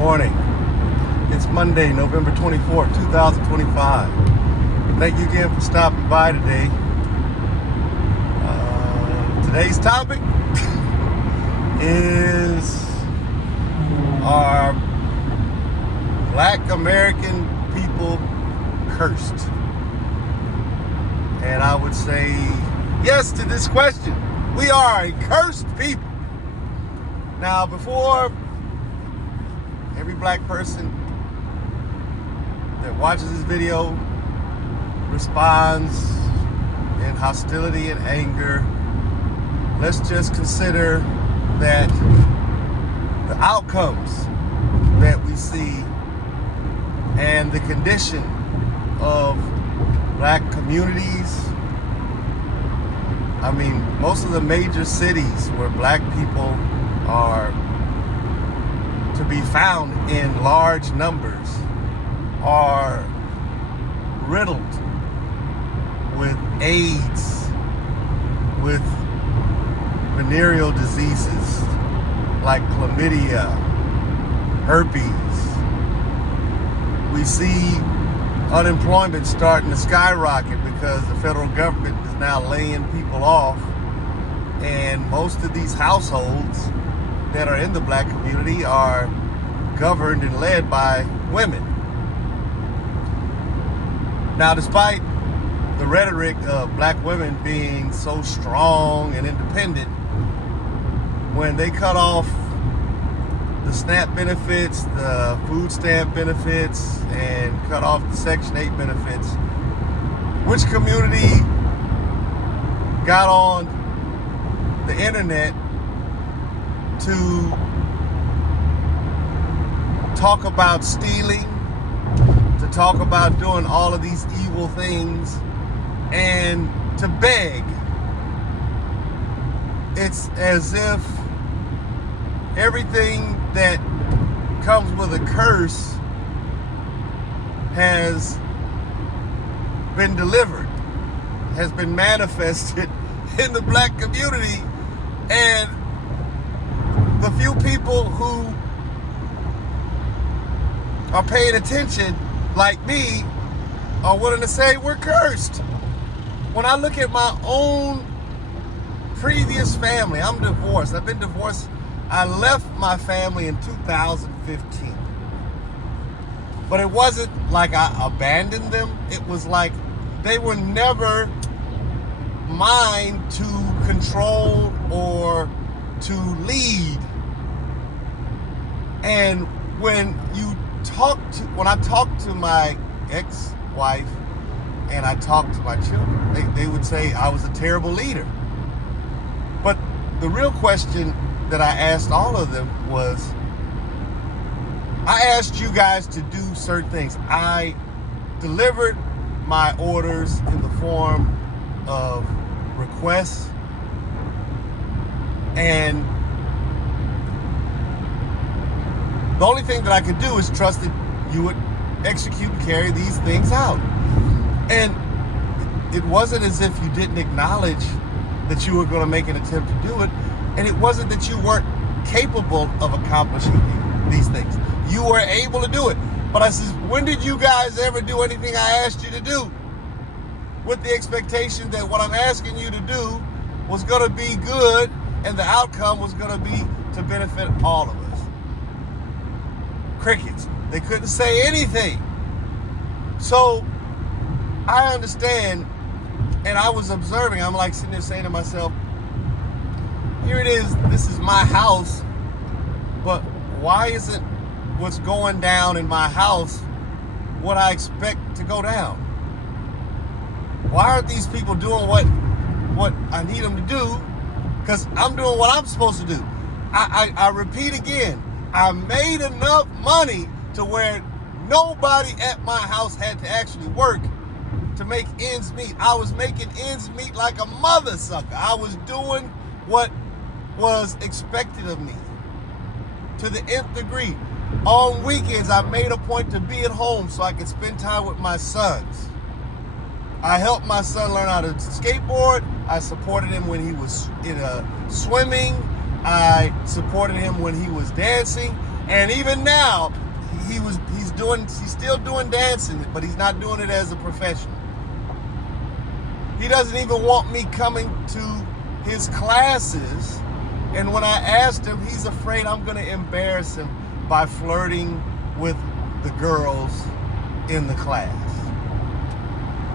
Morning. It's Monday, November 24th, 2025. Thank you again for stopping by today. Today's topic is are Black American people cursed? And I would say yes to this question. We are a cursed people. Now, before every black person that watches this video responds in hostility and anger, let's just consider that the outcomes that we see and the condition of black communities. I mean, most of the major cities where black people are to be found in large numbers are riddled with AIDS, with venereal diseases like chlamydia, herpes. We see unemployment starting to skyrocket because the federal government is now laying people off, and most of these households that are in the black community are governed and led by women. Now, despite the rhetoric of black women being so strong and independent, when they cut off the SNAP benefits, the food stamp benefits, and cut off the Section 8 benefits, which community got on the internet to talk about stealing, to talk about doing all of these evil things, and to beg? It's as if everything that comes with a curse has been delivered, has been manifested in the black community, and the few people who are paying attention, like me, are willing to say we're cursed. When I look at my own previous family, I'm divorced. I've been divorced. I left my family in 2015. But it wasn't like I abandoned them. It was like they were never mine to control or to lead. And when I talk to my ex-wife and I talk to my children, they would say I was a terrible leader. But the real question that I asked all of them was, I asked you guys to do certain things. I delivered my orders in the form of requests, and the only thing that I could do is trust that you would execute and carry these things out. And it wasn't as if you didn't acknowledge that you were going to make an attempt to do it. And it wasn't that you weren't capable of accomplishing these things. You were able to do it. But I said, when did you guys ever do anything I asked you to do? With the expectation that what I'm asking you to do was going to be good and the outcome was going to be to benefit all of us. Crickets. They couldn't say anything. So I understand, and I was observing. I'm like sitting there saying to myself, here it is, this is my house, but why isn't what's going down in my house what I expect to go down? Why aren't these people doing what I need them to do? Because I'm doing what I'm supposed to do. I repeat again, I made enough money to where nobody at my house had to actually work to make ends meet. I was making ends meet like a mother sucker. I was doing what was expected of me to the nth degree. On weekends, I made a point to be at home so I could spend time with my sons. I helped my son learn how to skateboard. I supported him when he was in swimming. I supported him when he was dancing. And even now, he's still doing dancing, but he's not doing it as a profession. He doesn't even want me coming to his classes. And when I asked him, he's afraid I'm going to embarrass him by flirting with the girls in the class.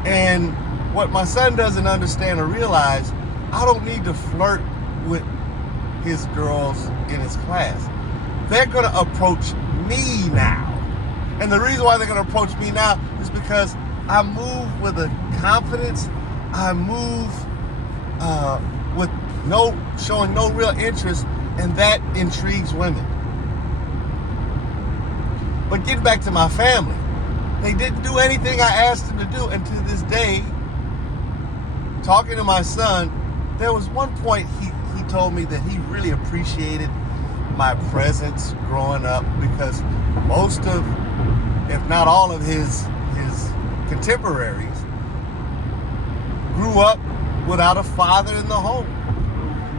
And what my son doesn't understand or realize, I don't need to flirt with his girls in his class. They're going to approach me now. And the reason why they're going to approach me now is because I move with a confidence. I move with showing no real interest, and that intrigues women. But getting back to my family, they didn't do anything I asked them to do. And to this day, talking to my son, there was one point he told me that he really appreciated my presence growing up, because most of, if not all of his contemporaries grew up without a father in the home.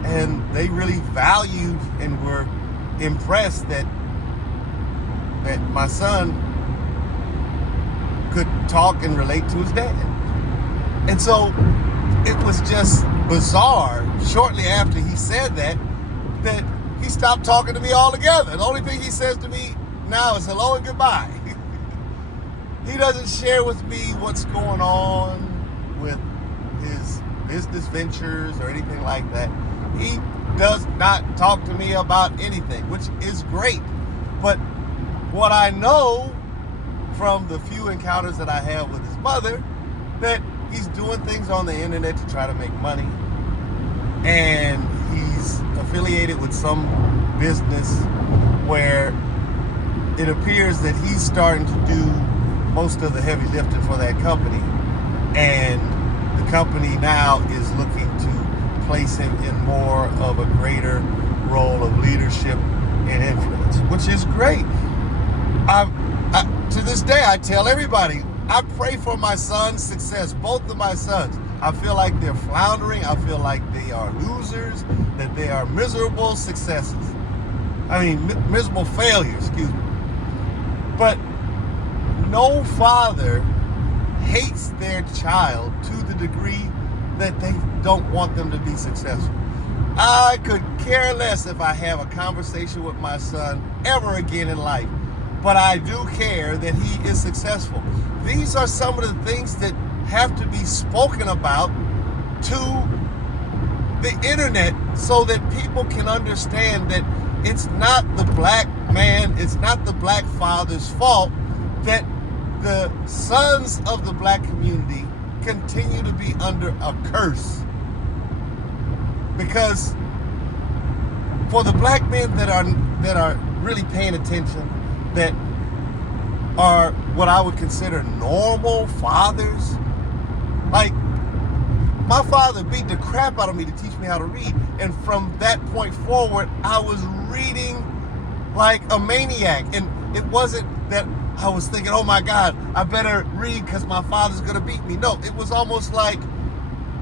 And they really valued and were impressed that my son could talk and relate to his dad. And so it was just bizarre, shortly after he said that he stopped talking to me altogether. The only thing he says to me now is hello and goodbye. He doesn't share with me what's going on with his business ventures or anything like that. He does not talk to me about anything, which is great. But what I know from the few encounters that I have with his mother, that he's doing things on the internet to try to make money. And he's affiliated with some business where it appears that he's starting to do most of the heavy lifting for that company. And the company now is looking to place him in more of a greater role of leadership and influence, which is great. To this day, I tell everybody, I pray for my son's success, both of my sons. I feel like they're floundering. I feel like they are losers, that they are miserable successes. Miserable failures, excuse me. But no father hates their child to the degree that they don't want them to be successful. I could care less if I have a conversation with my son ever again in life, but I do care that he is successful. These are some of the things that have to be spoken about to the internet so that people can understand that it's not the black man, it's not the black father's fault that the sons of the black community continue to be under a curse. Because for the black men that are really paying attention, that are what I would consider normal fathers, like my father beat the crap out of me to teach me how to read, and from that point forward I was reading like a maniac. And it wasn't that I was thinking, oh my God, I better read because my father's gonna beat me. No, it was almost like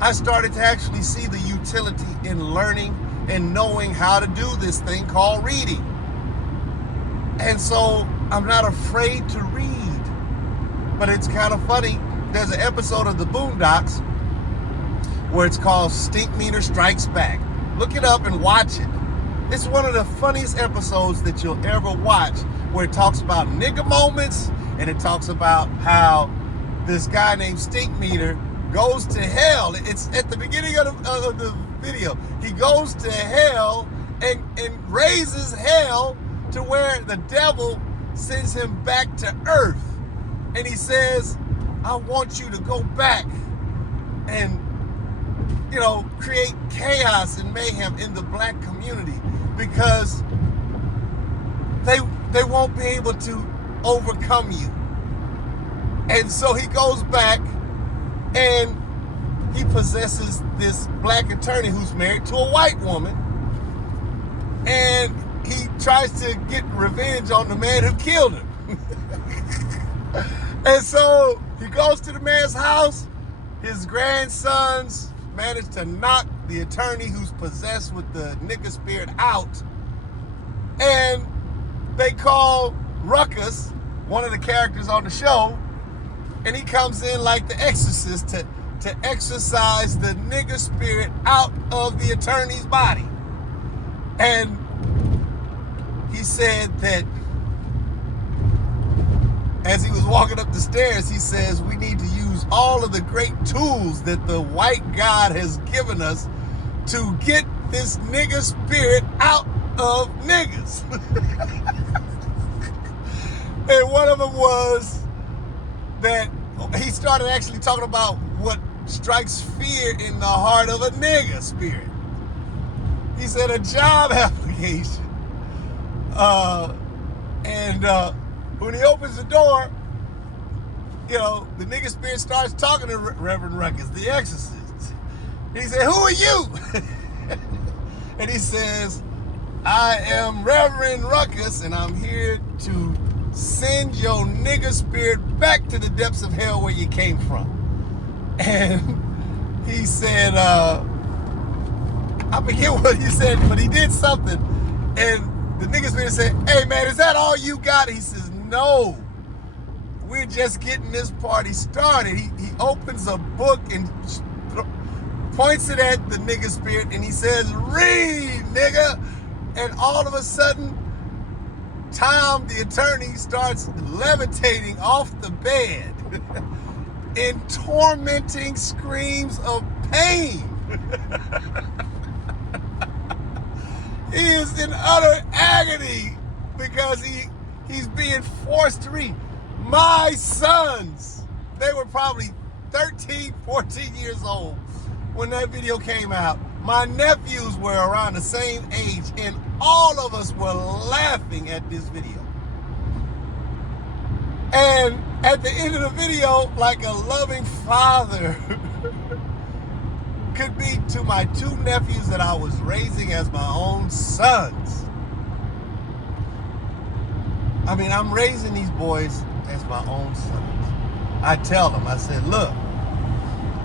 I started to actually see the utility in learning and knowing how to do this thing called reading. And so I'm not afraid to read. But it's kind of funny, there's an episode of the Boondocks where it's called Stink Meter Strikes Back. Look it up and watch it. It's one of the funniest episodes that you'll ever watch, where it talks about nigga moments, and it talks about how this guy named Stink Meter goes to hell. It's at the beginning of the video. He goes to hell and raises hell to where the devil sends him back to earth. And he says, I want you to go back and, create chaos and mayhem in the black community, because they won't be able to overcome you. And so he goes back and he possesses this black attorney who's married to a white woman, and he tries to get revenge on the man who killed him. And so he goes to the man's house. His grandsons manage to knock the attorney who's possessed with the nigga spirit out. And they call Ruckus, one of the characters on the show, and he comes in like the exorcist to exorcise the nigger spirit out of the attorney's body. And he said that as he was walking up the stairs, he says, we need to use all of the great tools that the white God has given us to get this nigger spirit out of niggas. And one of them was that he started actually talking about what strikes fear in the heart of a nigger spirit. He said a job application. When he opens the door, you know, the nigger spirit starts talking to Reverend Ruckus, the exorcist. He said, who are you? And he says, I am Reverend Ruckus, and I'm here to send your nigger spirit back to the depths of hell where you came from. And he said, I forget what he said, but he did something. And the nigger spirit said, hey man, is that all you got? He says, no, we're just getting this party started. He opens a book and points it at the nigger spirit and he says, read, nigga. And all of a sudden, Tom, the attorney, starts levitating off the bed in tormenting screams of pain. He is in utter agony because he's being forced to read. My sons, they were probably 13, 14 years old when that video came out. My nephews were around the same age, and all of us were laughing at this video. And at the end of the video, like a loving father could be to my two nephews that I was raising as my own sons. I mean, I'm raising these boys as my own sons. I tell them, I said, look,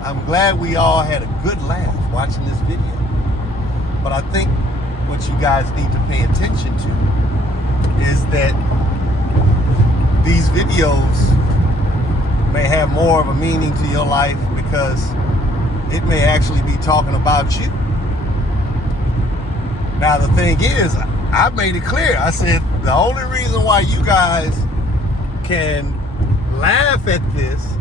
I'm glad we all had a good laugh watching this video. But I think what you guys need to pay attention to is that these videos may have more of a meaning to your life because it may actually be talking about you. Now the thing is, I made it clear. I said the only reason why you guys can laugh at this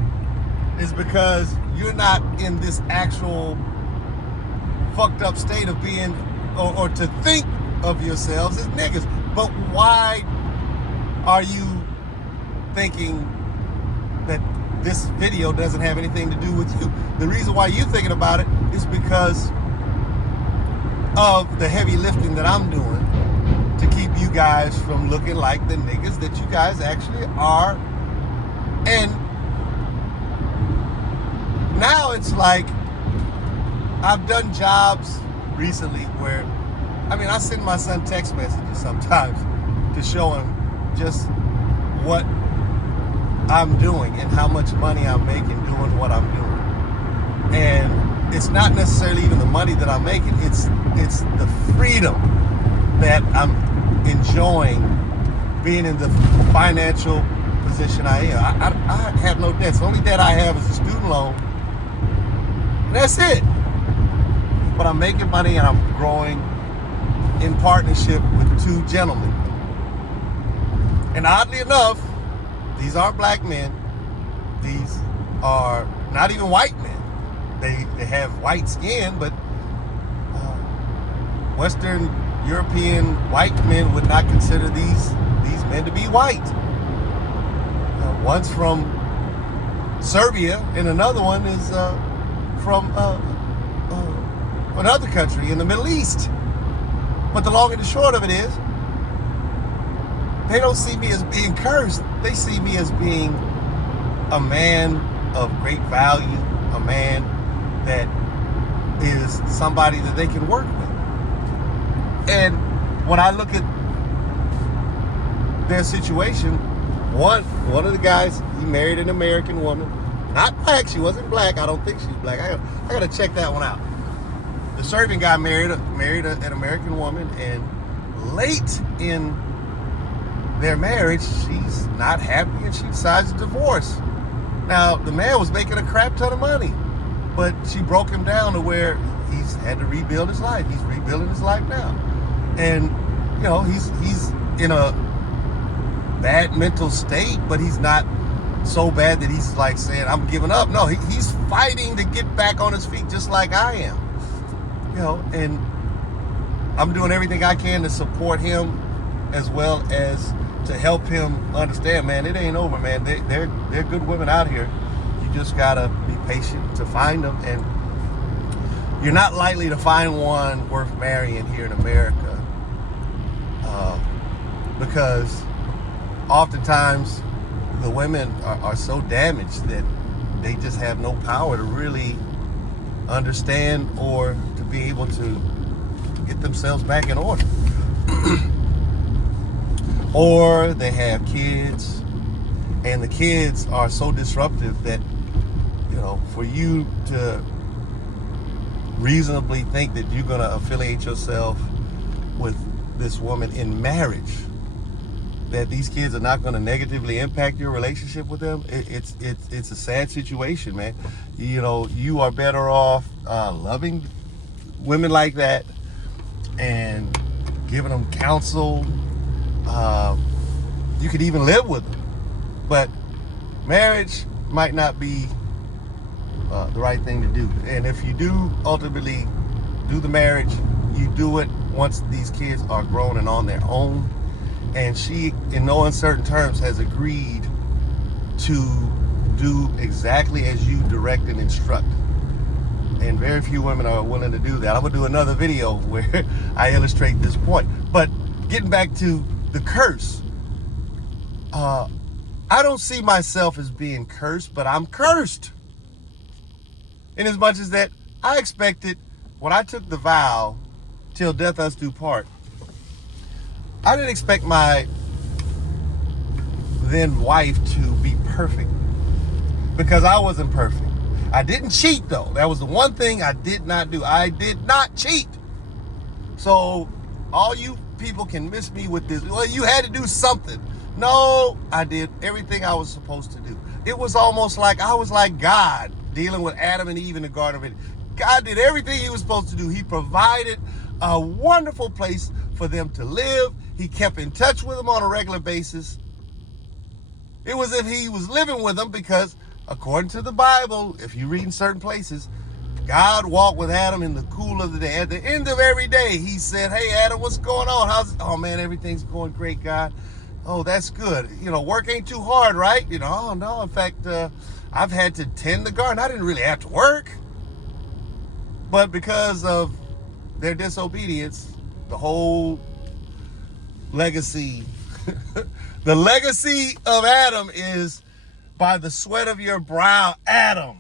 is because you're not in this actual fucked up state of being or to think of yourselves as niggas. But why are you thinking that this video doesn't have anything to do with you? The reason why you're thinking about it is because of the heavy lifting that I'm doing to keep you guys from looking like the niggas that you guys actually are. And now it's like I've done jobs recently where, I mean, I send my son text messages sometimes to show him just what I'm doing and how much money I'm making doing what I'm doing. And it's not necessarily even the money that I'm making, it's the freedom that I'm enjoying being in the financial position I am. I have no debts. The only debt I have is a student loan. And that's it. But I'm making money and I'm growing in partnership with two gentlemen. And oddly enough, these aren't black men. These are not even white men. They have white skin, but Western European white men would not consider these men to be white. One's from Serbia, and another one is from another country in the Middle East. But the long and the short of it is, they don't see me as being cursed. They see me as being a man of great value, a man that is somebody that they can work with. And when I look at their situation, one of the guys, he married an American woman, not black. She wasn't black. I don't think she's black. I gotta check that one out. The Serbian guy married an American woman, and late in their marriage, she's not happy and she decides to divorce. Now, the man was making a crap ton of money, but she broke him down to where he's had to rebuild his life. He's rebuilding his life now. And, you know, he's in a bad mental state, but he's not so bad that he's like saying, I'm giving up. No, he's fighting to get back on his feet just like I am. You know, and I'm doing everything I can to support him as well as to help him understand, man, it ain't over, man. They're good women out here. You just gotta be patient to find them, and you're not likely to find one worth marrying here in America, because oftentimes the women are so damaged that they just have no power to really understand or to be able to get themselves back in order. Or they have kids, and the kids are so disruptive that, you know, for you to reasonably think that you're going to affiliate yourself with this woman in marriage, that these kids are not going to negatively impact your relationship with them, it's a sad situation, man. You know, you are better off loving women like that and giving them counsel. You could even live with them, but marriage might not be the right thing to do. And if you do ultimately do the marriage, you do it once these kids are grown and on their own. And she, in no uncertain terms, has agreed to do exactly as you direct and instruct. And very few women are willing to do that. I'm gonna do another video where I illustrate this point. But getting back to the curse, I don't see myself as being cursed, but I'm cursed. In as much as that I expected, when I took the vow, till death us do part, I didn't expect my then wife to be perfect, because I wasn't perfect. I didn't cheat, though. That was the one thing I did not do. I did not cheat. So all you people can miss me with this, well, you had to do something. No, I did everything I was supposed to do. It was almost like I was like God dealing with Adam and Eve in the Garden of Eden. God did everything he was supposed to do. He provided a wonderful place for them to live. He kept in touch with them on a regular basis. It was as if he was living with them, because according to the Bible, if you read in certain places, God walked with Adam in the cool of the day. At the end of every day, he said, hey, Adam, what's going on? How's it? Oh, man, everything's going great, God. Oh, that's good. You know, work ain't too hard, right? You know, oh, no. In fact, I've had to tend the garden. I didn't really have to work. But because of their disobedience, the whole legacy, the legacy of Adam is, by the sweat of your brow, Adam,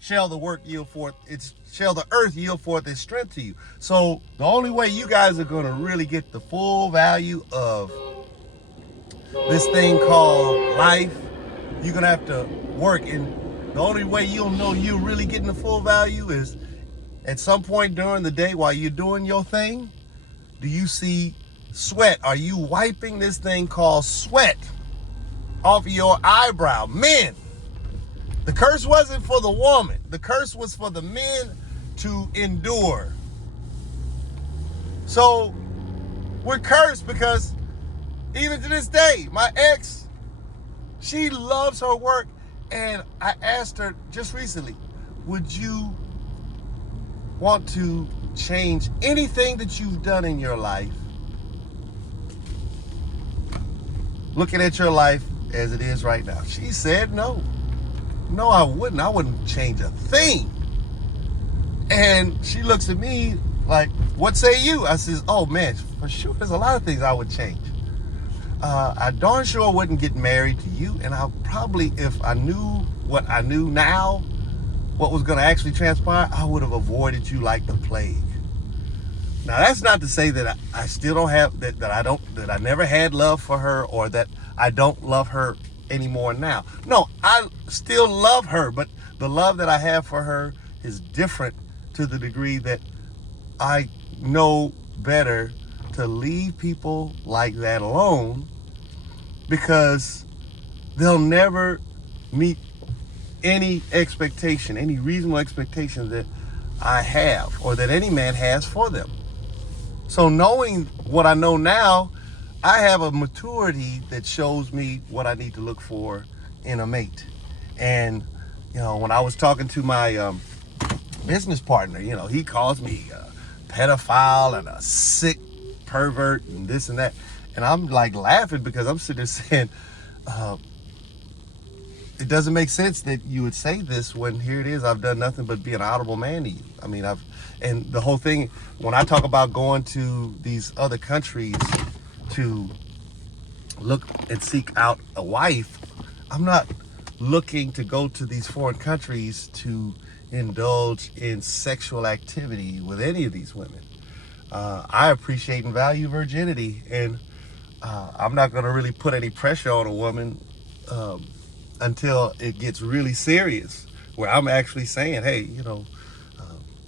shall the earth yield forth its strength to you. So the only way you guys are going to really get the full value of this thing called life, you're going to have to work. And the only way you'll know you're really getting the full value is at some point during the day while you're doing your thing, do you see sweat? Are you wiping this thing called sweat off of your eyebrow? Men, the curse wasn't for the woman. The curse was for the men to endure. So we're cursed, because even to this day, my ex, she loves her work. And I asked her just recently, would you want to change anything that you've done in your life, looking at your life as it is right now? She said no. No, I wouldn't. I wouldn't change a thing. And she looks at me like, what say you? I says, oh man, for sure there's a lot of things I would change. I darn sure wouldn't get married to you, and I probably, if I knew what I knew now, what was going to actually transpire, I would have avoided you like the plague. Now, that's not to say that I still don't have, that I never had love for her, or that I don't love her anymore now. No, I still love her, but the love that I have for her is different, to the degree that I know better to leave people like that alone because they'll never meet any expectation, any reasonable expectation that I have or that any man has for them. So knowing what I know now, I have a maturity that shows me what I need to look for in a mate. And, when I was talking to my business partner, he calls me a pedophile and a sick pervert and this and that. And I'm like laughing because I'm sitting there saying, it doesn't make sense that you would say this when here it is, I've done nothing but be an honorable man to you. I mean, and the whole thing, when I talk about going to these other countries to look and seek out a wife, I'm not looking to go to these foreign countries to indulge in sexual activity with any of these women. I appreciate and value virginity, and I'm not going to really put any pressure on a woman until it gets really serious, where I'm actually saying, hey,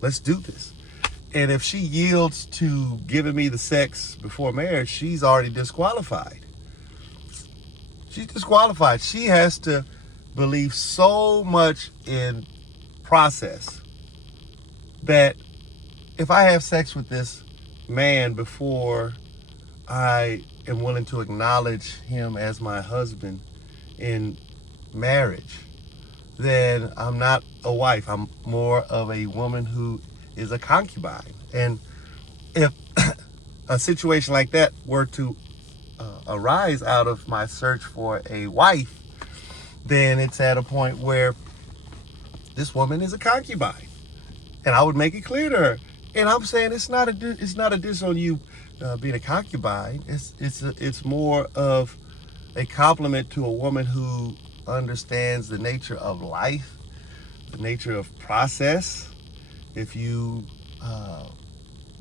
let's do this. And if she yields to giving me the sex before marriage, she's already disqualified. She's disqualified. She has to believe so much in process that if I have sex with this man before I am willing to acknowledge him as my husband in marriage, then I'm not a wife. I'm more of a woman who is a concubine. And if a situation like that were to arise out of my search for a wife, then it's at a point where this woman is a concubine, and I would make it clear to her. And I'm saying it's not a diss on you being a concubine. It's more of a compliment to a woman who understands the nature of life, the nature of process. If you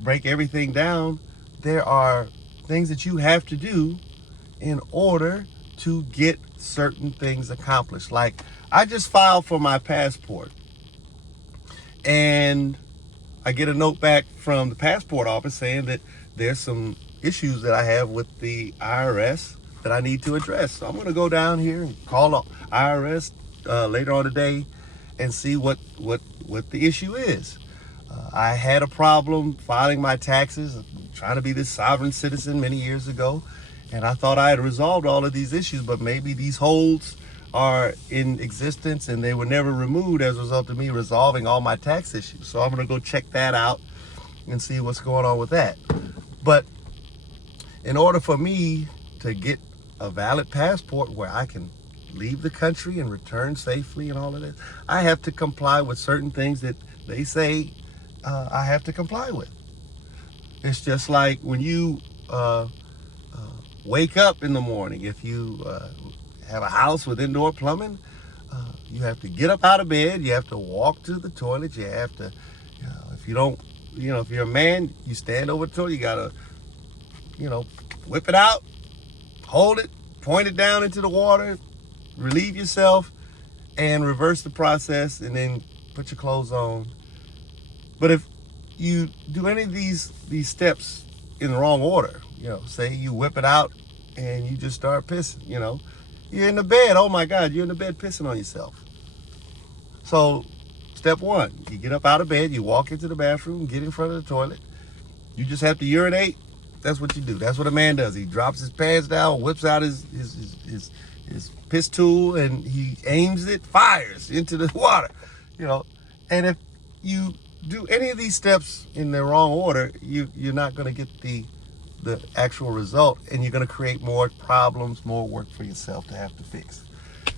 break everything down, there are things that you have to do in order to get certain things accomplished. Like, I just filed for my passport, and I get a note back from the passport office saying that there's some issues that I have with the IRS that I need to address. So I'm going to go down here and call the IRS later on today and see what the issue is. I had a problem filing my taxes, trying to be this sovereign citizen many years ago, and I thought I had resolved all of these issues, but maybe these holes are in existence and they were never removed as a result of me resolving all my tax issues. So I'm going to go check that out and see what's going on with that. But in order for me to get a valid passport where I can leave the country and return safely and all of that, I have to comply with certain things that they say I have to comply with. It's just like when you wake up in the morning. If you have a house with indoor plumbing, you have to get up out of bed. You have to walk to the toilet. You have to, if you don't, if you're a man, you stand over the toilet. You gotta, whip it out, hold it, point it down into the water, relieve yourself, and reverse the process, and then put your clothes on. But if you do any of these steps in the wrong order, say you whip it out and you just start pissing, you're in the bed. Oh my God, you're in the bed pissing on yourself. So step one, you get up out of bed, you walk into the bathroom, get in front of the toilet. You just have to urinate. That's what you do. That's what a man does. He drops his pants down, whips out his piss tool, and he aims it, fires into the water, And if you do any of these steps in the wrong order, you're not going to get the actual result, and you're going to create more problems, more work for yourself to have to fix.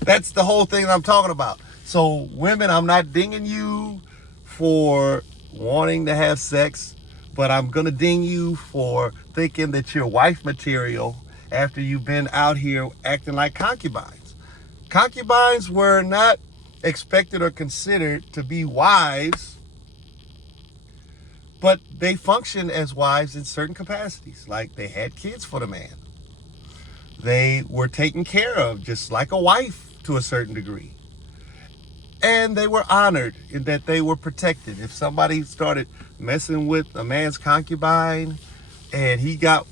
That's the whole thing I'm talking about. So women, I'm not dinging you for wanting to have sex, but I'm going to ding you for thinking that you're wife material after you've been out here acting like concubines. Concubines were not expected or considered to be wives, but they function as wives in certain capacities. Like, they had kids for the man. They were taken care of just like a wife to a certain degree. And they were honored in that they were protected. If somebody started messing with a man's concubine and he got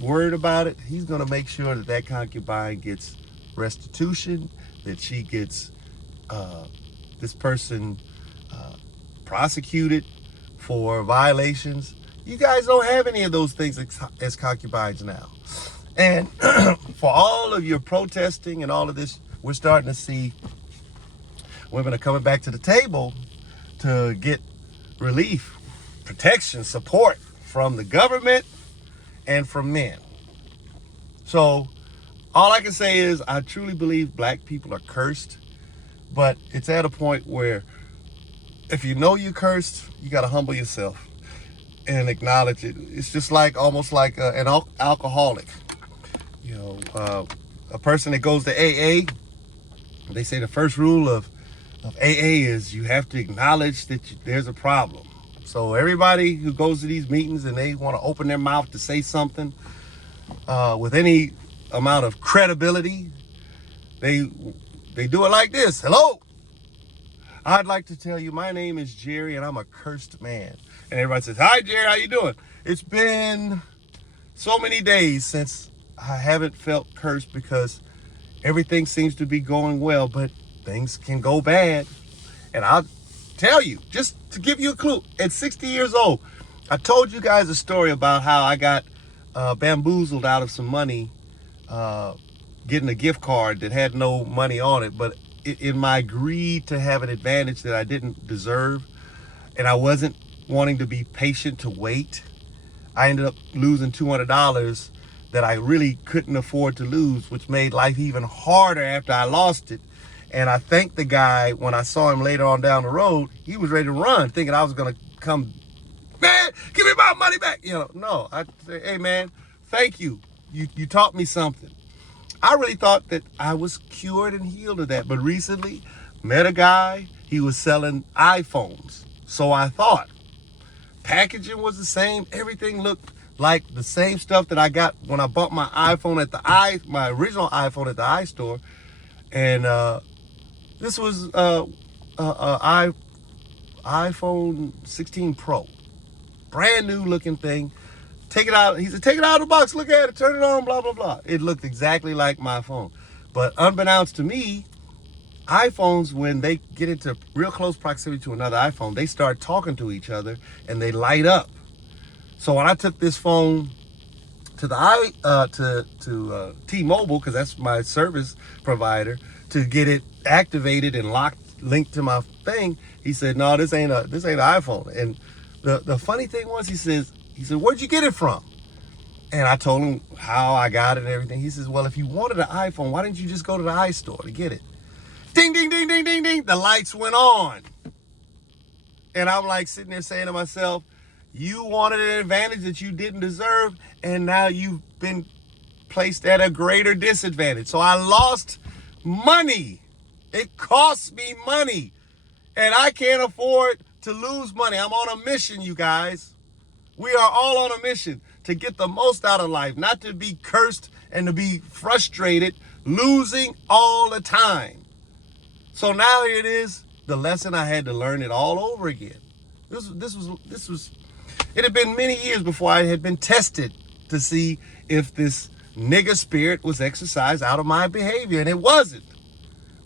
word about it, he's going to make sure that that concubine gets restitution, that she gets this person prosecuted for violations. You guys don't have any of those things as concubines now. And for all of your protesting and all of this, we're starting to see women are coming back to the table to get relief, protection, support from the government and from men. So all I can say is I truly believe black people are cursed, but it's at a point where if you know you're cursed, you got to humble yourself and acknowledge it. It's just like almost like an alcoholic. You know, a person that goes to AA, they say the first rule of AA is you have to acknowledge that there's a problem. So everybody who goes to these meetings and they want to open their mouth to say something with any amount of credibility, they do it like this. Hello, I'd like to tell you my name is Jerry and I'm a cursed man. And everybody says, hi Jerry, how you doing? It's been so many days since I haven't felt cursed because everything seems to be going well, but things can go bad. And I'll tell you, just to give you a clue, at 60 years old, I told you guys a story about how I got bamboozled out of some money, getting a gift card that had no money on it, but in my greed to have an advantage that I didn't deserve, and I wasn't wanting to be patient to wait, I ended up losing $200 that I really couldn't afford to lose, which made life even harder after I lost it. And I thanked the guy when I saw him later on down the road. He was ready to run, thinking I was gonna come, man, give me my money back. You know, no, I say, hey man, thank you. You taught me something. I really thought that I was cured and healed of that. But recently, met a guy, he was selling iPhones. So I thought, packaging was the same, everything looked like the same stuff that I got when I bought my iPhone at my original iPhone at the iStore. And this was iPhone 16 Pro, brand new looking thing. Take it out. He said, take it out of the box, look at it, turn it on, blah, blah, blah. It looked exactly like my phone. But unbeknownst to me, iPhones, when they get into real close proximity to another iPhone, they start talking to each other and they light up. So when I took this phone to the T-Mobile, because that's my service provider, to get it activated and linked to my thing, he said, no, this ain't an iPhone. And the funny thing was, he said, where'd you get it from? And I told him how I got it and everything. He says, well, if you wanted an iPhone, why didn't you just go to the iStore to get it? Ding, ding, ding, ding, ding, ding. The lights went on. And I'm like sitting there saying to myself, you wanted an advantage that you didn't deserve, and now you've been placed at a greater disadvantage. So I lost money. It cost me money. And I can't afford to lose money. I'm on a mission, you guys. We are all on a mission to get the most out of life, not to be cursed and to be frustrated, losing all the time. So now here it is, the lesson I had to learn it all over again. It had been many years before I had been tested to see if this nigger spirit was exercised out of my behavior, and it wasn't.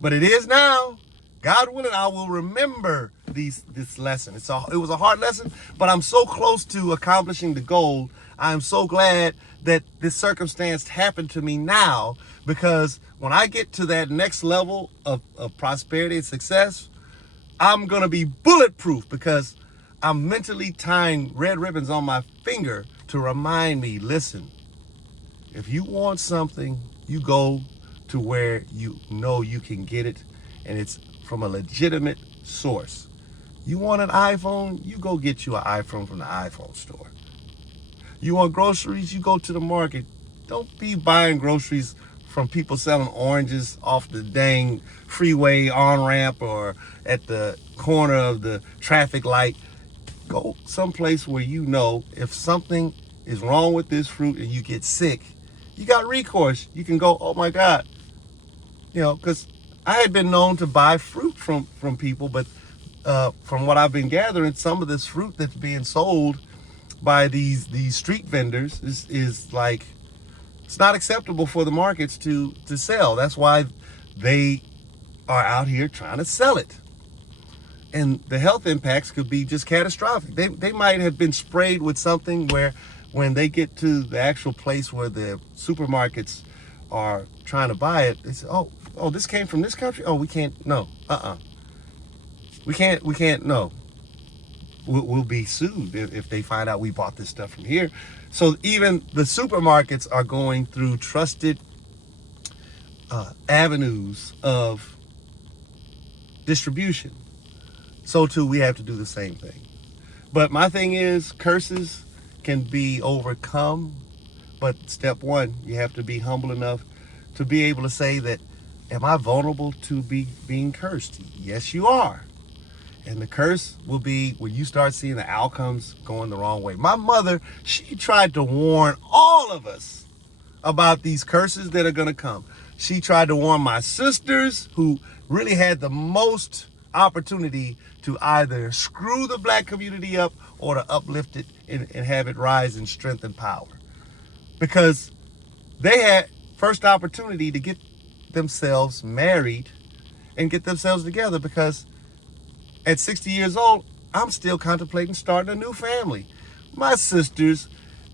But it is now. God willing, I will remember this lesson. It was a hard lesson, but I'm so close to accomplishing the goal. I'm so glad that this circumstance happened to me now, because when I get to that next level of prosperity and success, I'm going to be bulletproof, because I'm mentally tying red ribbons on my finger to remind me, listen, if you want something, you go to where you know you can get it, and it's from a legitimate source. You want an iPhone, you go get you an iPhone from the iPhone store. You want groceries, you go to the market. Don't be buying groceries from people selling oranges off the dang freeway on-ramp or at the corner of the traffic light. Go someplace where you know if something is wrong with this fruit and you get sick, you got recourse. You can go, oh my God. You know, because I had been known to buy fruit from people, but from what I've been gathering, some of this fruit that's being sold by these street vendors is like It's not acceptable for the markets to sell. That's why they are out here trying to sell it. And the health impacts could be just catastrophic. They might have been sprayed with something where when they get to the actual place where the supermarkets are trying to buy it, they say, oh, this came from this country? Oh, we can't, no, We can't, no. We'll be sued if they find out we bought this stuff from here. So even the supermarkets are going through trusted avenues of distribution. So too, we have to do the same thing. But my thing is, curses can be overcome. But step one, you have to be humble enough to be able to say that, am I vulnerable to being cursed? Yes, you are. And the curse will be when you start seeing the outcomes going the wrong way. My mother, she tried to warn all of us about these curses that are going to come. She tried to warn my sisters, who really had the most opportunity to either screw the black community up or to uplift it and have it rise in strength and power. Because they had first opportunity to get themselves married and get themselves together, because at 60 years old, I'm still contemplating starting a new family. My sisters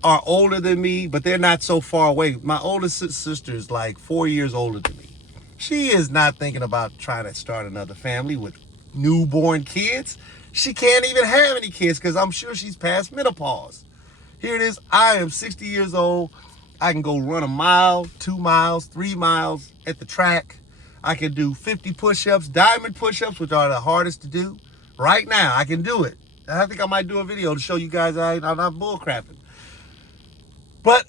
are older than me, but they're not so far away. My oldest sister is like 4 years older than me. She is not thinking about trying to start another family with newborn kids. She can't even have any kids because I'm sure she's past menopause. Here it is. I am 60 years old. I can go run a mile, 2 miles, 3 miles at the track. I can do 50 push-ups, diamond push-ups, which are the hardest to do. Right now, I can do it. I think I might do a video to show you guys I'm not bullcrapping. But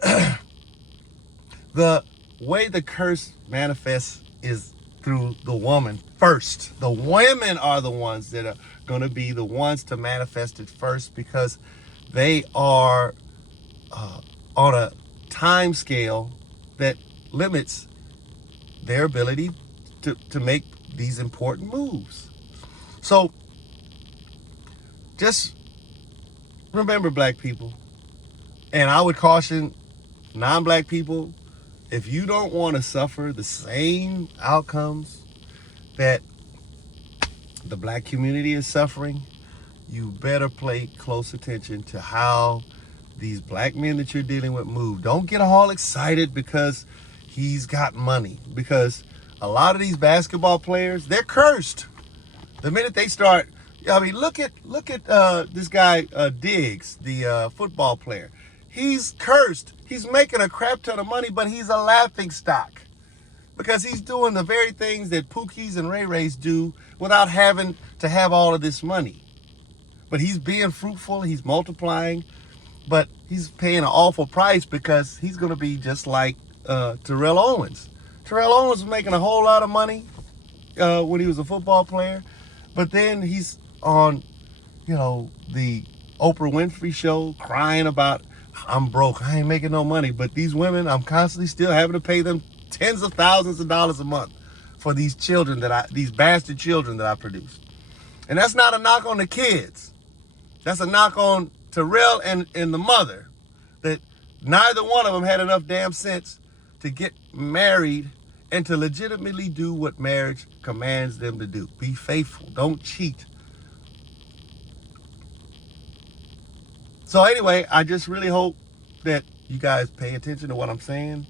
the way the curse manifests is through the woman first. The women are the ones that are going to be the ones to manifest it first, because they are on a time scale that limits their ability to make these important moves. So just remember, black people, and I would caution non-black people, if you don't want to suffer the same outcomes that the black community is suffering, you better pay close attention to how these black men that you're dealing with move. Don't get all excited because he's got money, because a lot of these basketball players, they're cursed. The minute they start, I mean, look at this guy Diggs, the football player. He's cursed. He's making a crap ton of money, but he's a laughing stock because he's doing the very things that Pookies and Ray Rays do without having to have all of this money. But he's being fruitful. He's multiplying, but he's paying an awful price because he's going to be just like Terrell Owens. Terrell Owens was making a whole lot of money when he was a football player, but then he's on, the Oprah Winfrey show crying about, I'm broke, I ain't making no money. But these women, I'm constantly still having to pay them tens of thousands of dollars a month for these children these bastard children that I produce. And that's not a knock on the kids. That's a knock on Terrell and the mother, that neither one of them had enough damn sense to get married and to legitimately do what marriage commands them to do. Be faithful. Don't cheat. So anyway, I just really hope that you guys pay attention to what I'm saying.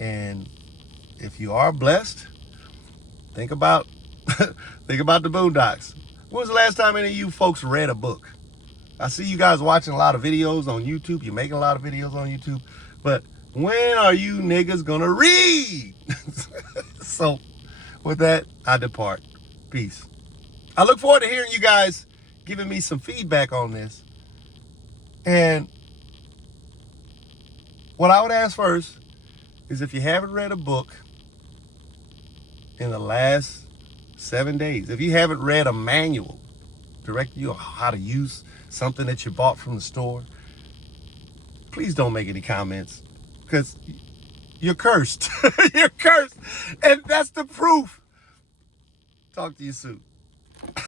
And if you are blessed, think about the Boondocks. When was the last time any of you folks read a book? I see you guys watching a lot of videos on YouTube. You're making a lot of videos on YouTube. But when are you niggas gonna read? So with that, I depart. Peace. I look forward to hearing you guys giving me some feedback on this. And what I would ask first is, if you haven't read a book in the last 7 days, if you haven't read a manual directing you on how to use something that you bought from the store, please don't make any comments, because you're cursed. You're cursed. And that's the proof. Talk to you soon.